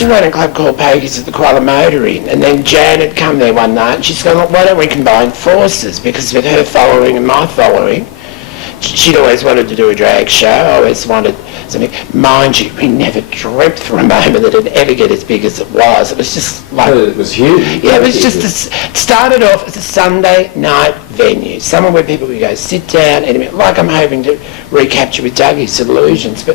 to run a club called Pokies at the Kuala Motoring, and then Jan had come there one night and she's gone, look, why don't we combine forces? Because with her following and my following, she'd always wanted to do a drag show, always wanted something. Mind you, we never dreamt for a moment that it'd ever get as big as it was. It was just like... It was huge. Yeah, it was just... It started off as a Sunday night venue, somewhere where people would go sit down, and like I'm hoping to recapture with Dougie's Illusions.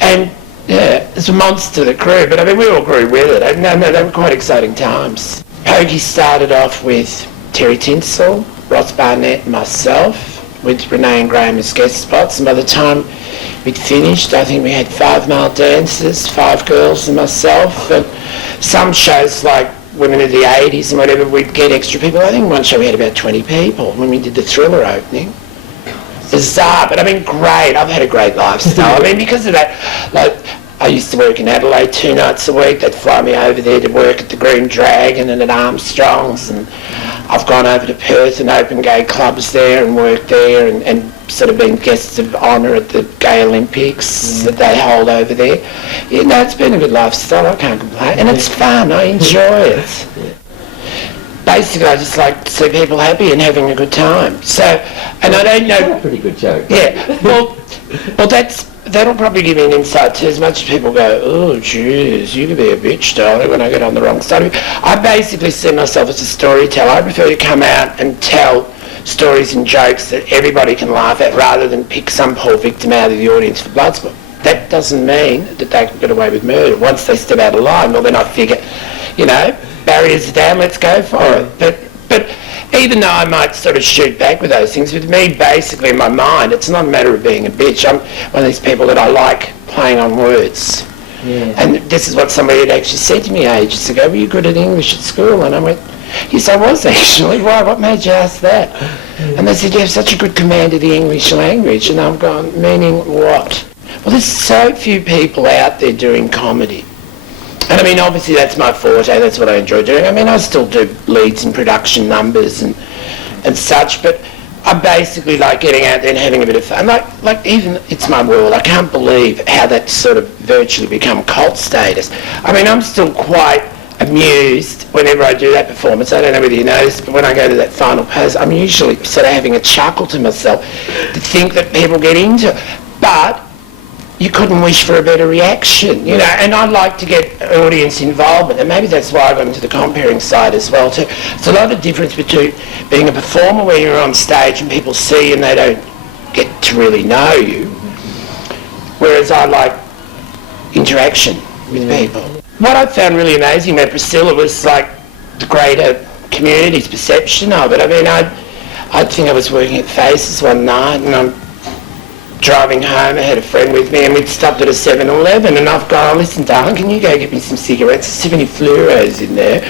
And yeah, it's a monster that grew, but I mean, we all grew with it. No, they were quite exciting times. Pokey started off with Terry Tinsel, Ross Barnett and myself, with Renee and Graham as guest spots, and by the time we'd finished, I think we had 5 male dancers, 5 girls and myself, and some shows like Women of the 80s and whatever, we'd get extra people. I think one show we had about 20 people when we did the Thriller opening. Bizarre, but I mean, great. I've had a great lifestyle. I mean, because of that, like, I used to work in Adelaide 2 nights a week. They'd fly me over there to work at the Green Dragon and at Armstrong's, and I've gone over to Perth and opened gay clubs there and worked there and sort of been guests of honour at the Gay Olympics that they hold over there. You know, it's been a good lifestyle. I can't complain. And it's fun. I enjoy it. Basically, I just like to see people happy and having a good time. So, and I don't know... That's a pretty good joke. Yeah. Well, that'll probably give me an insight to as much as people go, oh, jeez, you could be a bitch, darling, when I get on the wrong side of it. I basically see myself as a storyteller. I prefer to come out and tell stories and jokes that everybody can laugh at rather than pick some poor victim out of the audience for Bloodsport. That doesn't mean that they can get away with murder. Once they step out of line, well, then I figure, you know, barriers are down, let's go for it. But even though I might sort of shoot back with those things, with me basically in my mind, it's not a matter of being a bitch. I'm one of these people that I like playing on words. Yeah. And this is what somebody had actually said to me ages ago, were you good at English at school? And I went, yes, I was actually. Why? What made you ask that? Yeah. And they said, you have such a good command of the English language. And I'm going, meaning what? Well, there's so few people out there doing comedy. And I mean, obviously that's my forte, that's what I enjoy doing. I mean, I still do leads and production numbers and such, but I basically like getting out there and having a bit of fun. Like even It's My World, I can't believe how that's sort of virtually become cult status. I mean, I'm still quite amused whenever I do that performance. I don't know whether you noticed, but when I go to that final pose, I'm usually sort of having a chuckle to myself to think that people get into it. But you couldn't wish for a better reaction, you know, and I'd like to get audience involvement, and maybe that's why I got into the comparing side as well too. It's a lot of difference between being a performer where you're on stage and people see you and they don't get to really know you, whereas I like interaction with people. What I found really amazing about Priscilla was like the greater community's perception of it. I mean, I think I was working at Faces one night and I'm driving home, I had a friend with me and we'd stopped at a 7-Eleven and I've gone, oh, listen darling, can you go get me some cigarettes? There's too many fluoros in there.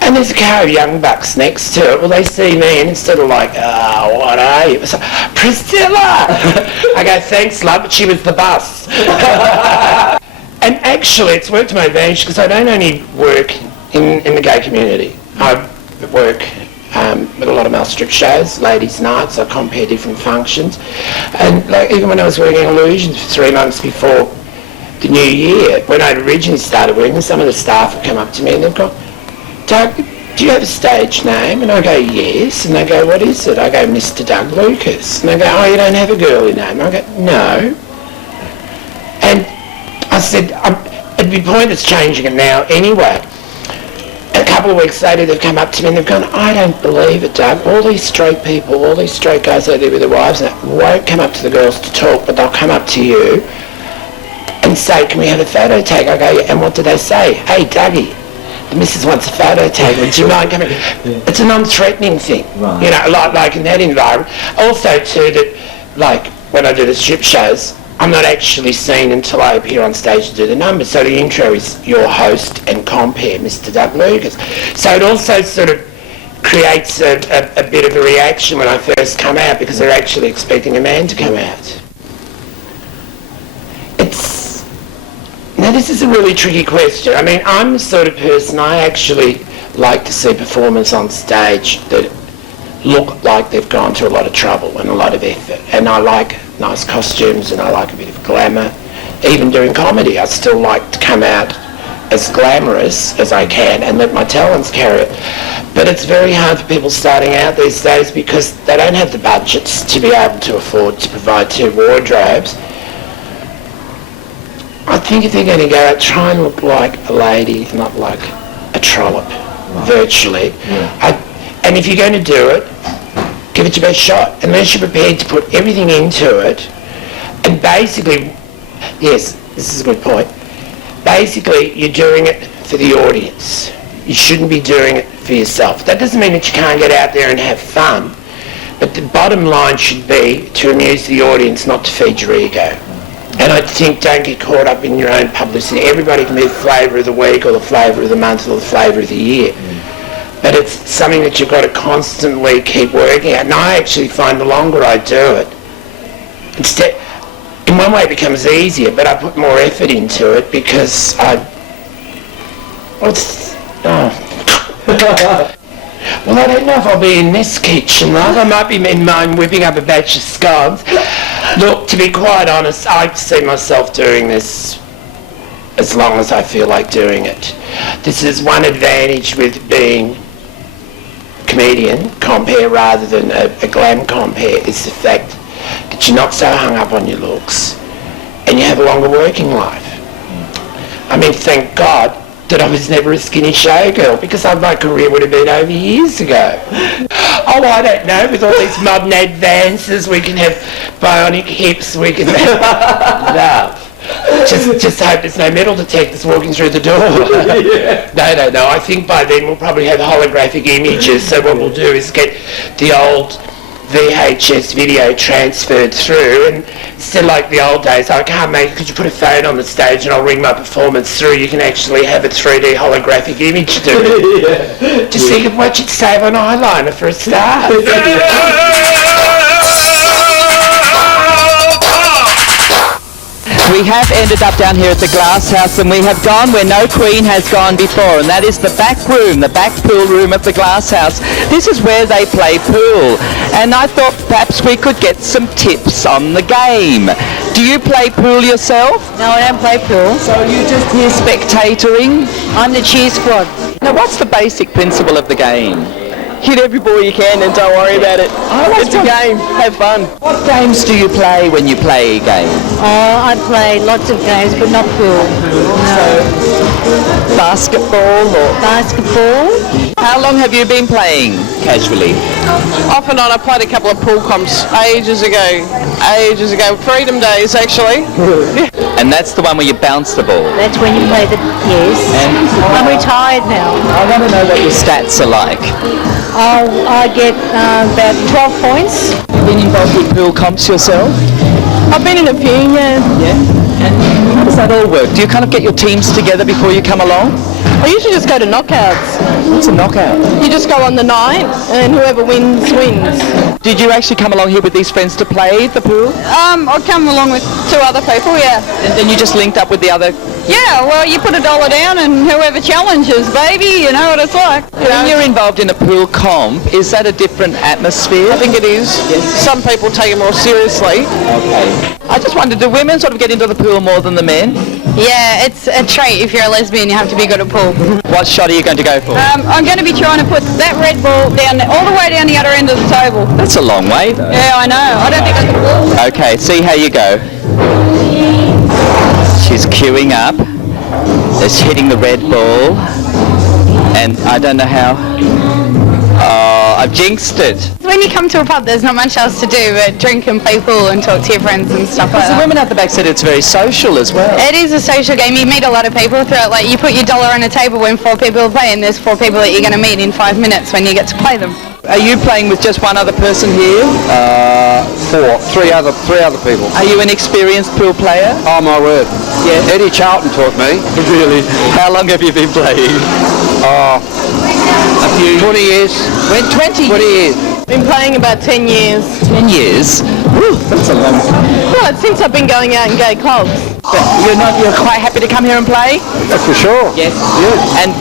And there's a car of young bucks next to it. Well, they see me and instead of like, oh, what are you? It's like, Priscilla! I go, thanks love, but she was the bus. And actually it's worked to my advantage because I don't only work in the gay community. I work with a lot of male strip shows, ladies' nights, I compare different functions. And like even when I was working Illusions for 3 months before the new year, when I'd originally started working, some of the staff would come up to me and they'd go, Doug, do you have a stage name? And I go, yes. And they go, what is it? I go, Mr. Doug Lucas. And they go, oh, you don't have a girly name? I go, no. And I said, it'd be pointless changing it now anyway. A couple of weeks later, they've come up to me and they've gone, I don't believe it, Doug. All these straight people, all these straight guys out there with their wives won't come up to the girls to talk, but they'll come up to you and say, can we have a photo tag? I go, yeah. And what do they say? Hey, Dougie, the missus wants a photo tag. Would you mind coming? Yeah. It's a non-threatening thing, right. You know, like in that environment. Also, too, that like when I do the strip shows, I'm not actually seen until I appear on stage to do the numbers. So the intro is your host and compere, Mr. Doug Lucas. So it also sort of creates a bit of a reaction when I first come out because they're actually expecting a man to come out. Now this is a really tricky question. I mean, I'm the sort of person, I actually like to see performers on stage that look like they've gone through a lot of trouble and a lot of effort. And I like nice costumes and I like a bit of glamour. Even doing comedy, I still like to come out as glamorous as I can and let my talents carry it. But it's very hard for people starting out these days because they don't have the budgets to be able to afford to provide 2 wardrobes. I think if they're going to go out, try and look like a lady, not like a trollop, virtually. And if you're going to do it, give it your best shot, unless you're prepared to put everything into it. And basically, yes, this is a good point. Basically, you're doing it for the audience. You shouldn't be doing it for yourself. That doesn't mean that you can't get out there and have fun, but the bottom line should be to amuse the audience, not to feed your ego. And I think don't get caught up in your own publicity. Everybody can be the flavour of the week or the flavour of the month or the flavour of the year. But it's something that you've got to constantly keep working at. And I actually find the longer I do it, in one way it becomes easier, but I put more effort into it because well, I don't know if I'll be in this kitchen, love. I might be in mine whipping up a batch of scones. Look, to be quite honest, I see myself doing this as long as I feel like doing it. This is one advantage with being comedian compere rather than a glam compere, is the fact that you're not so hung up on your looks and you have a longer working life. I mean, thank God that I was never a skinny showgirl, because my career would have been over years ago. Oh, I don't know, with all these modern advances, we can have bionic hips, we can have love. Just hope there's no metal detectors walking through the door. No, I think by then we'll probably have holographic images, so what we'll do is get the old VHS video transferred through, and instead like the old days, I can't make it because you put a phone on the stage and I'll ring my performance through, you can actually have a 3D holographic image do it. Just think of what you'd save on eyeliner for a start. We have ended up down here at the Glass House, and we have gone where no queen has gone before, and that is the back room, the back pool room at the Glass House. This is where they play pool, and I thought perhaps we could get some tips on the game. Do you play pool yourself? No, I don't play pool. So you just here spectatoring? I'm the cheer squad. Now, what's the basic principle of the game? Hit every ball you can and don't worry about it. It's a game. Have fun. What games do you play when you play a game? I play lots of games, but not pool. So, basketball or... Basketball. How long have you been playing casually? Off and on, I played a couple of pool comps ages ago. Freedom days, actually. And that's the one where you bounce the ball? That's when you play the... Yes. And I'm retired now. I want to know what your stats are like. I get about 12 points. Have you been involved with pool comps yourself? I've been in a few, Yeah? And how does that all work? Do you kind of get your teams together before you come along? I usually just go to knockouts. What's a knockout? You just go on the night and whoever wins, wins. Did you actually come along here with these friends to play the pool? I come along with 2 other people, yeah. And then you just linked up with the other... Yeah, well, you put $1 down and whoever challenges, baby, you know what it's like. When you're involved in a pool comp, is that a different atmosphere? I think it is. Yes. Some people take it more seriously. Okay. I just wondered, do women sort of get into the pool more than the men? Yeah, it's a trait. If you're a lesbian, you have to be good at pool. What shot are you going to go for? I'm going to be trying to put that red ball down all the way down the other end of the table. That's a long way, though. Yeah, I know. I don't think I can. Okay, see how you go. She's queuing up. She's hitting the red ball. And I don't know how... Oh, I've jinxed it. When you come to a pub, there's not much else to do but drink and play pool and talk to your friends and stuff like The that. women at the back said it's very social as well. It is a social game. You meet a lot of people throughout. Like, you put your $1 on a table when 4 people are playing. There's 4 people that you're going to meet in 5 minutes when you get to play them. Are you playing with just one other person here? 3 other people. Are you an experienced pool player? Oh my word. Yeah. Eddie Charlton taught me. Really? How long have you been playing? A few. 20 years. When 20 years. Been playing about 10 years. 10 years? Whew, that's a long time. Well, it's since I've been going out in gay clubs. But you're quite happy to come here and play? For sure. Yes. And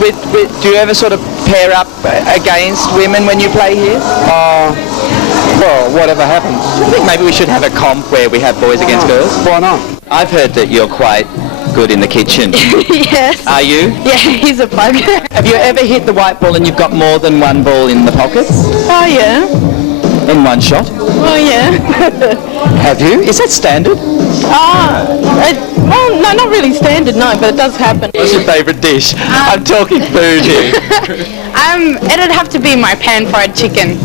do you ever sort of pair up against women when you play here? Well, whatever happens. I think maybe we should have a comp where we have boys against girls. Why not? I've heard that you're quite good in the kitchen. Yes. Are you? Yeah, he's a plug. Have you ever hit the white ball and you've got more than one ball in the pockets Oh yeah. in one shot? Oh yeah. Have you? Is that standard? Well, no, not really standard, no, but it does happen. What's your favourite dish? I'm talking food here. It'd have to be my pan-fried chicken.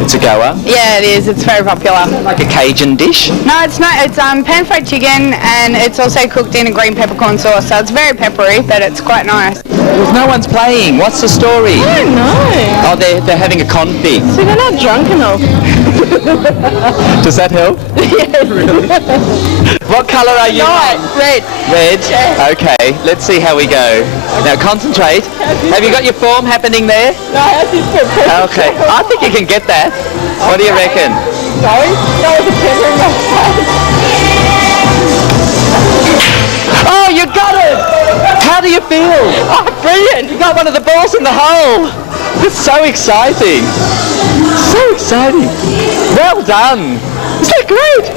It's a goer. Yeah, it is. It's very popular. Like a Cajun dish? No, it's not. It's pan-fried chicken, and it's also cooked in a green peppercorn sauce, so it's very peppery, but it's quite nice. Well, no one's playing. What's the story? I don't know. Oh, they're having a config. See, they're not drunk enough. Does that help? Yes. What colour are you? Red. Red? Okay, let's see how we go. Now concentrate. Have you got your form happening there? No, that's his pepper. Okay, I think you can get that. What do you reckon? Sorry? No, it's a pepper in my face. Oh, you got it! How do you feel? Oh, brilliant. You got one of the balls in the hole. It's so exciting. So exciting. Well done. Is that great?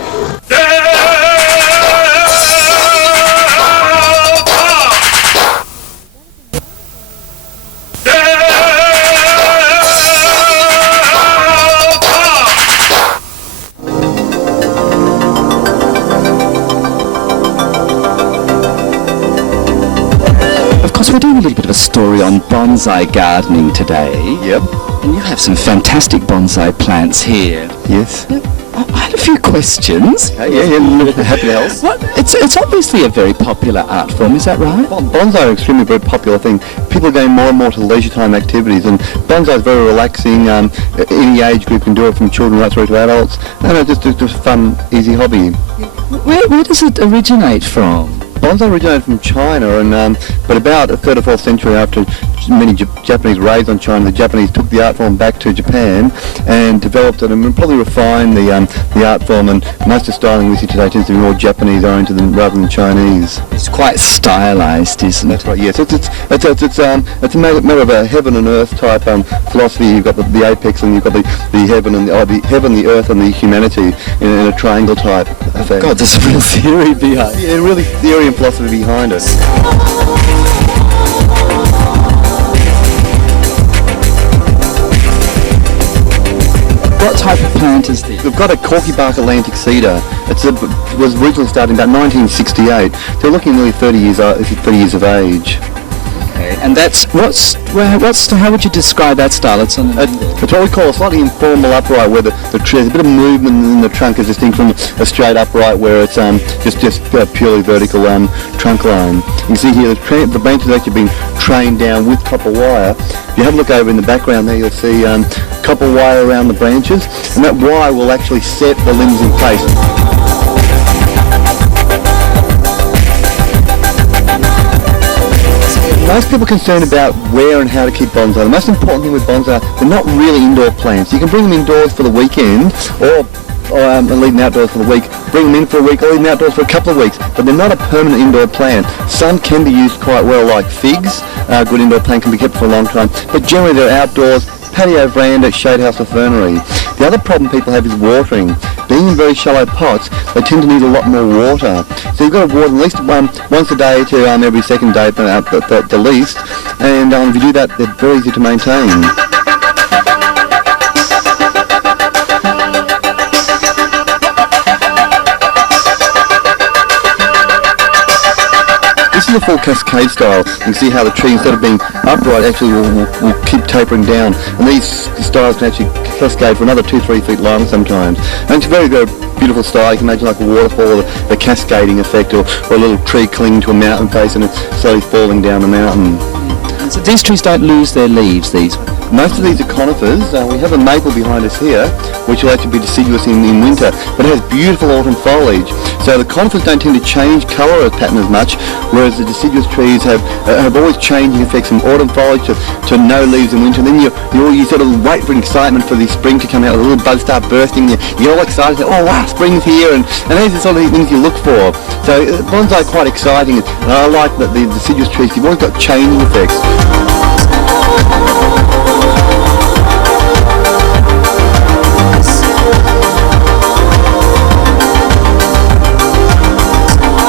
Of course, we're doing a little bit of a story on bonsai gardening today. Yep. And you have some fantastic bonsai plants here. Yes. I had a few questions. Yeah, happy to help. What? It's obviously a very popular art form, is that right? Well, bonsai are extremely very popular thing. People are going more and more to leisure time activities, and bonsai is very relaxing. Any age group can do it, from children right through to adults, and it's just a fun, easy hobby. Where does it originate from? Bonsai originated from China, and but about the 3rd or 4th century, after many Japanese raids on China, the Japanese took the art form back to Japan and developed it, and probably refined the art form. And most of styling we see today tends to be more Japanese oriented rather than Chinese. It's quite stylized, isn't it? That's right. Yes, it's a matter of a heaven and earth type philosophy. You've got the apex, and you've got the heaven and the earth and the humanity in a triangle type effect. God, there's a real theory behind. Yeah, really theory and philosophy behind it. What type of plant is this? We've got a corky bark Atlantic cedar. It was originally started in about 1968. So we're looking nearly 30 years of age. Okay, and how would you describe that style? It's what we call a slightly informal upright, where the tree has a bit of movement in the trunk, as distinct from a straight upright, where it's just purely vertical trunk line. You can see here the branches have actually been trained down with copper wire. If you have a look over in the background there, you'll see copper wire around the branches, and that wire will actually set the limbs in place. Most people are concerned about where and how to keep bonsai. The most important thing with bonsai, they're not really indoor plants. You can bring them indoors for the weekend, or leave them outdoors for the week. Bring them in for a week, or leave them outdoors for a couple of weeks. But they're not a permanent indoor plant. Some can be used quite well, like figs. A good indoor plant can be kept for a long time. But generally they're outdoors, patio, veranda, shade house or fernery. The other problem people have is watering. Being in very shallow pots, they tend to need a lot more water. So you've got to water at least once a day to every second day at the least. And if you do that, they're very easy to maintain. This is a full cascade style. You can see how the tree, instead of being upright, actually will keep tapering down. And these styles can actually cascade for another 2-3 feet long sometimes. And it's a very, very beautiful style. You can imagine like a waterfall, or the cascading effect, or a little tree clinging to a mountain face and it's slowly falling down the mountain. So these trees don't lose their leaves, these? Most of these are conifers. We have a maple behind us here, which will actually be deciduous in winter, but it has beautiful autumn foliage. So the conifers don't tend to change colour or pattern as much, whereas the deciduous trees have always changing effects from autumn foliage to no leaves in winter. And then you sort of wait for excitement for the spring to come out, the little buds start bursting, you get all excited, oh wow, spring's here, and these are the sort of things you look for. So bonsai are quite exciting, and I like that the deciduous trees, you've always got changing effects.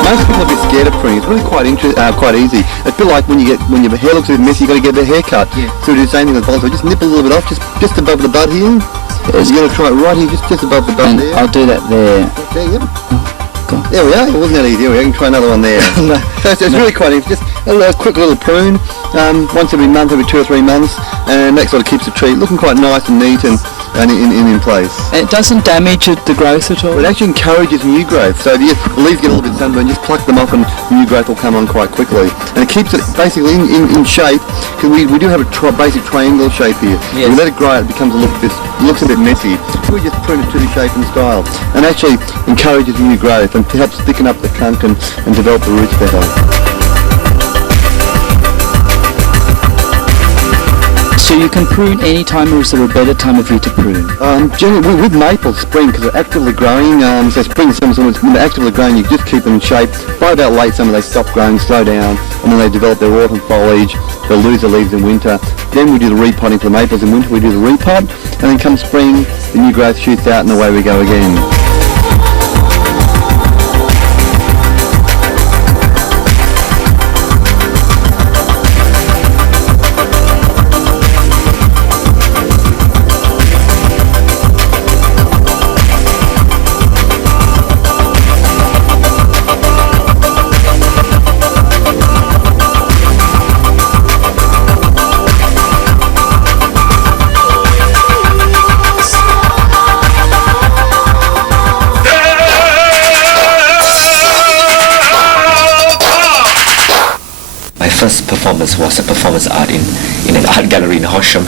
Most people are a bit scared of pruning. It's really quite easy. It's a bit like when your hair looks a bit messy, you've got to get a haircut. Yeah. So we do the same thing with bonsai. Just nip a little bit off, just above the bud here. Yes. You're going to try it right here, just above the bud And there. I'll do that there. There, yep. There we are. It wasn't that easy. There we are. You can try another one there. So it's really quite easy. Just a quick little prune, once every month, every 2 or 3 months, and that sort of keeps the tree looking quite nice and neat and in place. And it doesn't damage the growth at all? It actually encourages new growth. So the leaves get a little bit sunburned, just pluck them off and new growth will come on quite quickly. And it keeps it basically in shape, because we do have a basic triangular shape here. Yes. If we let it grow, it becomes looks a bit messy. So we just prune it to the shape and style, and actually encourages new growth and helps thicken up the trunk and develop the roots better. So you can prune any time, or is there a better time of year to prune? Generally, with maples, spring, because they're actively growing. So spring, summer, when they're actively growing, you just keep them in shape. By about late summer, they stop growing, slow down, and then they develop their autumn foliage. They'll lose their leaves in winter. Then we do the repotting for the maples. In winter, we do the repot, and then come spring, the new growth shoots out, and away we go again. First performance was a performance art in an art gallery in Horsham,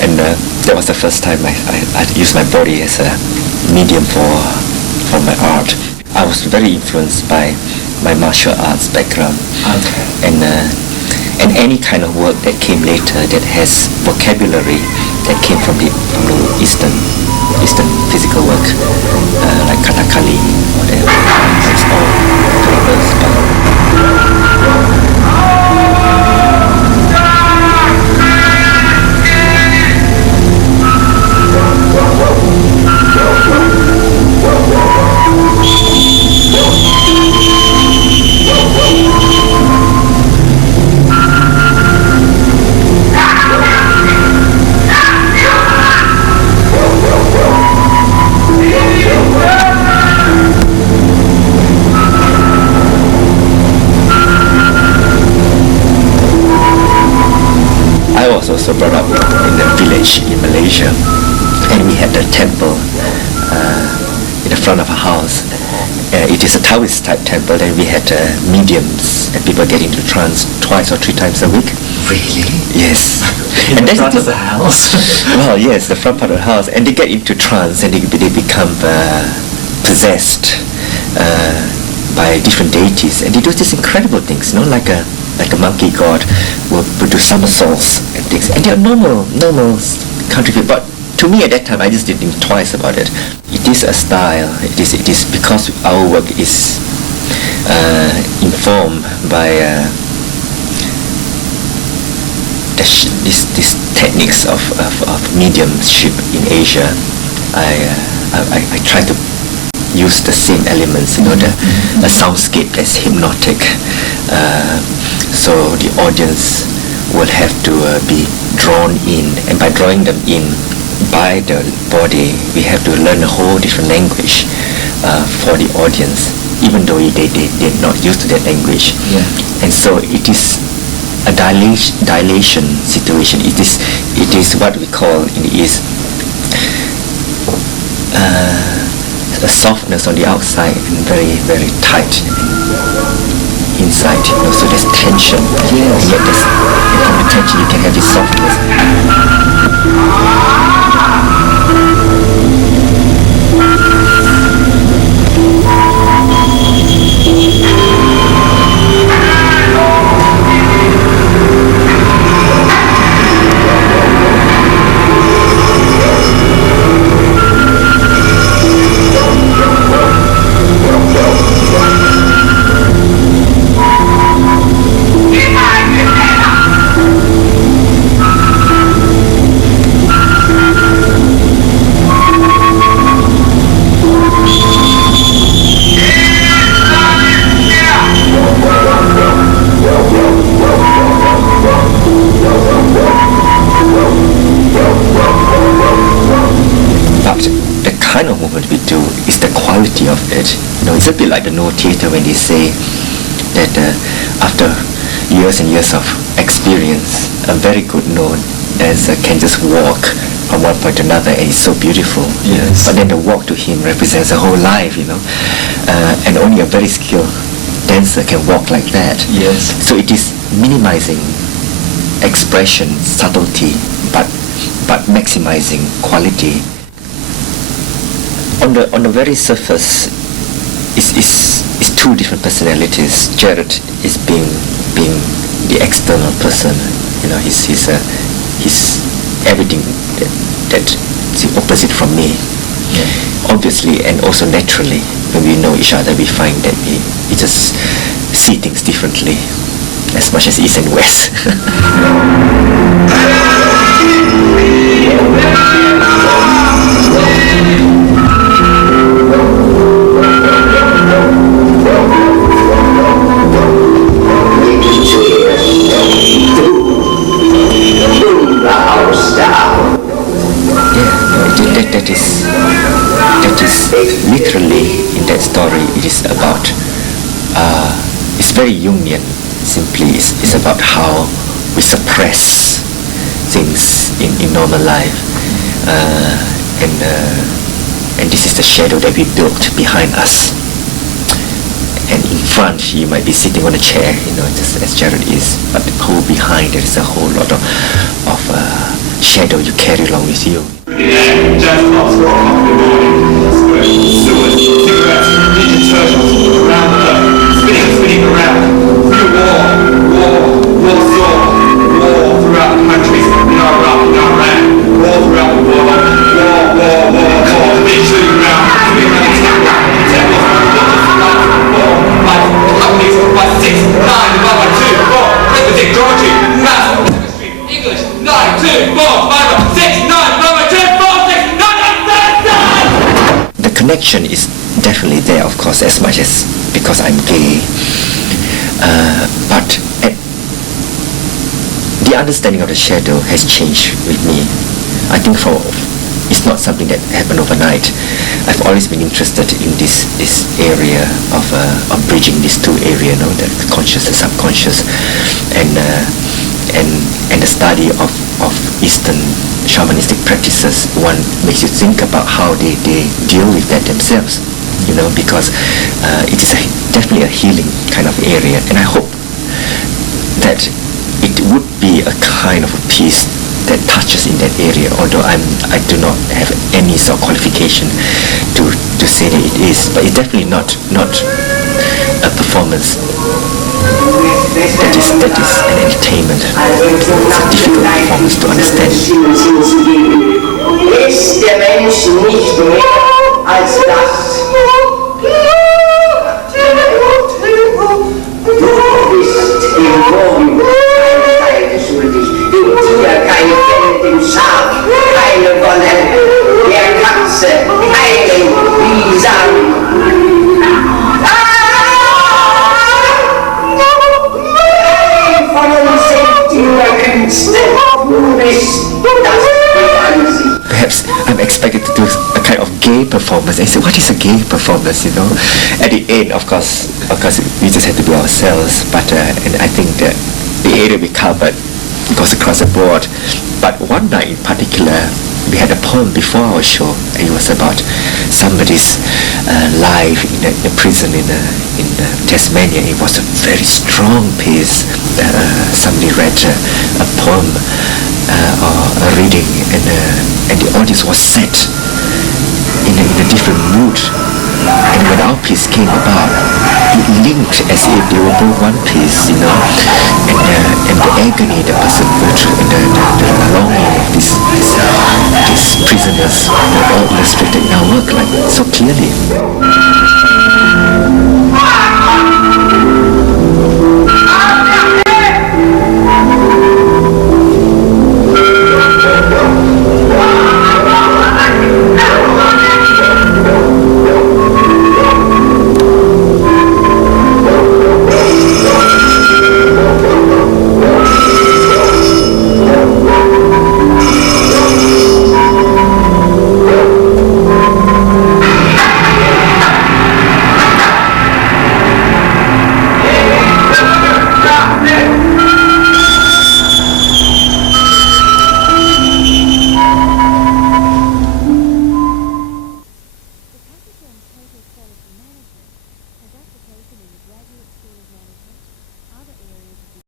and that was the first time I used my body as a medium for my art. I was very influenced by my martial arts background, and any kind of work that came later that has vocabulary that came from the Eastern physical work, like katakali, whatever. It's all covers by. I was also brought up in a village in Malaysia, and we had a temple in the front of a house. It is a Taoist type temple, and we had mediums and people get into trance 2 or 3 times a week. Really? Yes. In the front of the house? Well, yes, the front part of the house, and they get into trance and they become possessed by different deities, and they do these incredible things, like a monkey god will do somersaults and things, and they're normal country people. But to me at that time, I just didn't think twice about it. It is a style. It is because our work is informed by these techniques of mediumship in Asia. I try to use the same elements, a soundscape that's hypnotic. So the audience will have to be drawn in, and by drawing them in by the body, we have to learn a whole different language for the audience, even though they're not used to that language. Yeah. And so it is a dilation situation. It is what we call in the East a softness on the outside and very, very tight inside. So there's tension. Yes. And yet from the tension you can have this softness. is the quality of it. It's a bit like the No Theatre when they say that after years and years of experience, a very good note dancer can just walk from one point to another, and it's so beautiful. Yes. But then the walk to him represents a whole life, and only a very skilled dancer can walk like that. Yes. So it is minimizing expression, subtlety, but maximizing quality. On the very surface, is two different personalities. Jared is being the external person. He's everything that's the opposite from me. Yeah. Obviously, and also naturally, when we know each other, we find that we just see things differently, as much as East and West. That is literally in that story. It is about it's very Jungian. Simply, it's about how we suppress things in normal life, and this is the shadow that we built behind us. And in front, you might be sitting on a chair, just as Jared is, but the whole behind there is a whole lot of shadow you carry along with you. Spinning around, through war throughout the countries, in Iraq, in Iran, war throughout the world, war, literally around the temple, by companies, by 6, 9, divided by 2, 4, arithmetic, geometry, maths, chemistry, English, 9, 2, 4, 5, 6, 9, divided by 2, 4, 6, 9, 9, 9. The connection is definitely there, of course, as much as because I'm gay, but the understanding of the shadow has changed with me. I think it's not something that happened overnight. I've always been interested in this area of bridging these two areas, the conscious and subconscious, and the study of Eastern shamanistic practices. One makes you think about how they deal with that themselves. Because it is definitely a healing kind of area, and I hope that it would be a kind of a piece that touches in that area, although I do not have any sort of qualification to say that it is, but it's definitely not a performance that is an entertainment. It's a difficult performance to understand. Ist der Mensch nicht mehr als das? Du bist dem Wurm keine Seite schuldig, dem Tier kein Fell, dem Schaf keine Wolle, der Katze keinen Bisam. Von uns sind die Künste, du bist das Beweis. Perhaps I'm expected to do a kind of gay performance. I said, what is a gay performance, At the end, of course, we just have to be ourselves. But and I think that the area we covered goes across the board. But one night in particular, we had a poem before our show, and it was about somebody's life in a prison in Tasmania. It was a very strong piece. Somebody read a poem or a reading, and the audience was set in a different mood. And when our piece came about, it linked as if they were both one piece, and the agony the person go through, and the longing of these prisoners were all illustrated in our work like so clearly.